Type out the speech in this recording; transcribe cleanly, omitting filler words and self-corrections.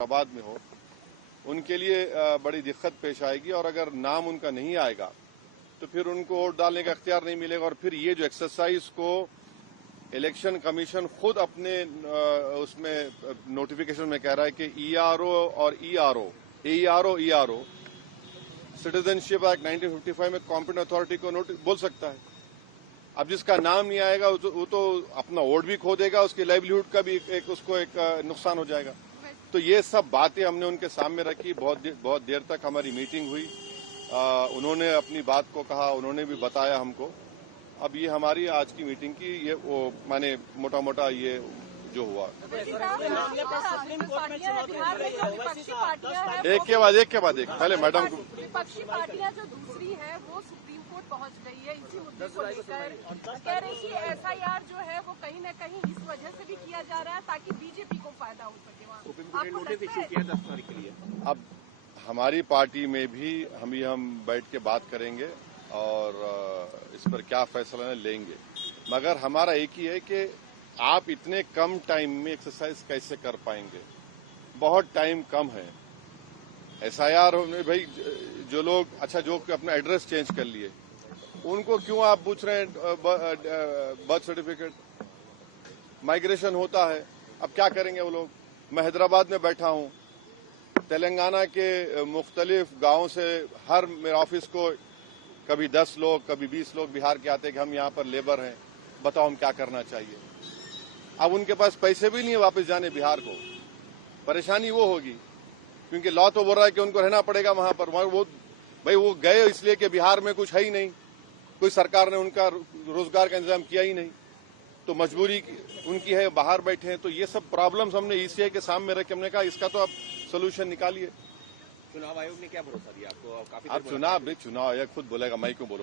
आबाद में हो, उनके लिए बड़ी दिक्कत पेश आएगी। और अगर नाम उनका नहीं आएगा तो फिर उनको वोट डालने का इख्तियार नहीं मिलेगा। और फिर ये जो एक्सरसाइज को इलेक्शन कमीशन खुद अपने उसमें नोटिफिकेशन में कह रहा है कि ईआरओ और ईआरओ सिटीजनशिप एक्ट 1955 में कॉम्पिटेंट अथॉरिटी को नोटिस बोल सकता है। अब जिसका नाम नहीं आएगा वो तो अपना वोट भी खो देगा, उसकी लाइवलीहुड का भी उसको एक नुकसान हो जाएगा। तो ये सब बातें हमने उनके सामने रखी। बहुत देर तक हमारी मीटिंग हुई। उन्होंने अपनी बात को कहा, उन्होंने भी बताया हमको। अब ये हमारी आज की मीटिंग की ये वो माने मोटा मोटा ये जो हुआ। एक के बाद एक पहले मैडम को। विपक्षी पार्टियां जो दूसरी है वो सुप्रीम कोर्ट पहुंच गई है इसी मुद्दे को लेकर। कह रही कि एफआईआर जो है वो कहीं न कहीं इस वजह से भी किया जा रहा है ताकि बीजेपी को फायदा हो सके। वहाँ सुप्रीम कोर्ट ने नोटिस इशू किया 10 तारीख के लिए। अब हमारी पार्टी में भी हम बैठ के बात करेंगे और इस पर क्या फैसला लेंगे। मगर हमारा एक ही है कि आप इतने कम टाइम में एक्सरसाइज कैसे कर पाएंगे। बहुत टाइम कम है। एसआईआर में भाई जो लोग जो अपना एड्रेस चेंज कर लिए उनको क्यों आप पूछ रहे हैं बर्थ सर्टिफिकेट। माइग्रेशन होता है, अब क्या करेंगे वो लोग। मैं हैदराबाद में बैठा हूं, तेलंगाना के मुख्तलिफ गांवों से हर मेरे ऑफिस को कभी 10 लोग कभी 20 लोग बिहार के आते कि हम यहाँ पर लेबर हैं, बताओ हम क्या करना चाहिए। अब उनके पास पैसे भी नहीं है वापस जाने बिहार को। परेशानी वो होगी क्योंकि लॉ तो बोल रहा है कि उनको रहना पड़ेगा वहां पर। वो गए इसलिए कि बिहार में कुछ है ही नहीं, कोई सरकार ने उनका रोजगार का इंतजाम किया ही नहीं, तो मजबूरी उनकी है, बाहर बैठे हैं। तो ये सब प्रॉब्लम्स हमने ईसीआई के सामने रखे। हमने कहा इसका तो आप सोल्यूशन निकालिए। चुनाव आयोग ने क्या भरोसा दिया आपको? काफी अब चुनाव आयोग खुद बोलेगा, मैं क्यों बोलूं।